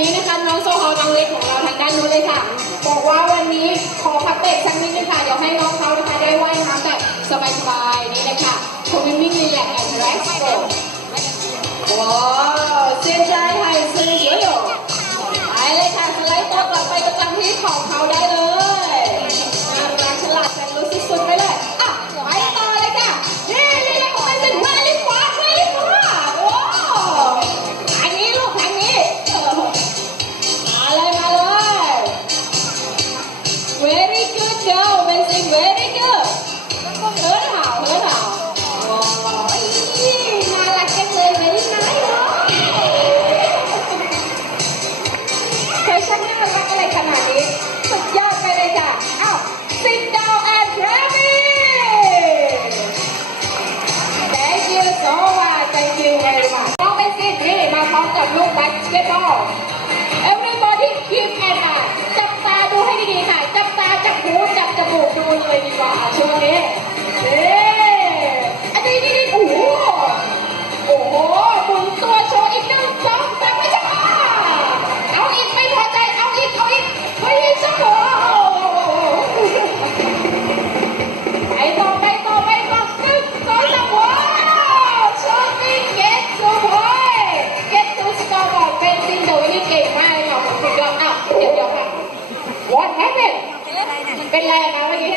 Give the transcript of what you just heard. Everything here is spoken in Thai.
นี้นะคะน้องโซฮอล์น้องเล็กของเราทางด้านนู้นเลยค่ะบอกว่าวันนี้ขอพักเบรกสักนิดนึงค่ะเดี๋ยวให้น้องเขานะคะได้ว่ายน้ำแบบสบายๆนี่เลยค่ะ Swimming Relax and Relax Go ว้าวเสียใจให้ซื้อเยอะๆไปเลยค่ะสไลด์ตัวกลับไปประจำที่ของเขาได้เลยน่ารักฉลาดแสนรู้สุดๆไปเลยอ่ะไปต่อเลยค่ะนี่ๆๆไปถึงมาดีกว่าว้าวทางนี้ลูกทางนี้มาเลย very good girl amazing very good เฮิร์ทหาวว้าวน่ารักจังเลย very nice เธอช่างน่ารักอะไรขนาดนี้สุดยอดไปเลยจ้ะอ้าว sit down and ready thank you so much thank you very much น้องเป็นสินี่มาพร้อมกับลูกบาสเกตบอล everybody keep an eye จับตาดูให้ดีๆค่ะจับตาจับหูจับจมูกดูเลยดีกว่าช่วงนี้อันนี้โอ้โหหมุนตัวโชว์อีก1 2 3ไม่ใช่เอาอีกไม่พอใจเอาอีกเฮ้ยสักโหไปต่อ1 2 3ว้าวโชว์มี get to point get to scoreboard เป็นซินเดอร์วินเก่งมากเลยค่ะสุดยอดเดี๋ยวค่ะ what happened เป็นไรคะเมื่อกี้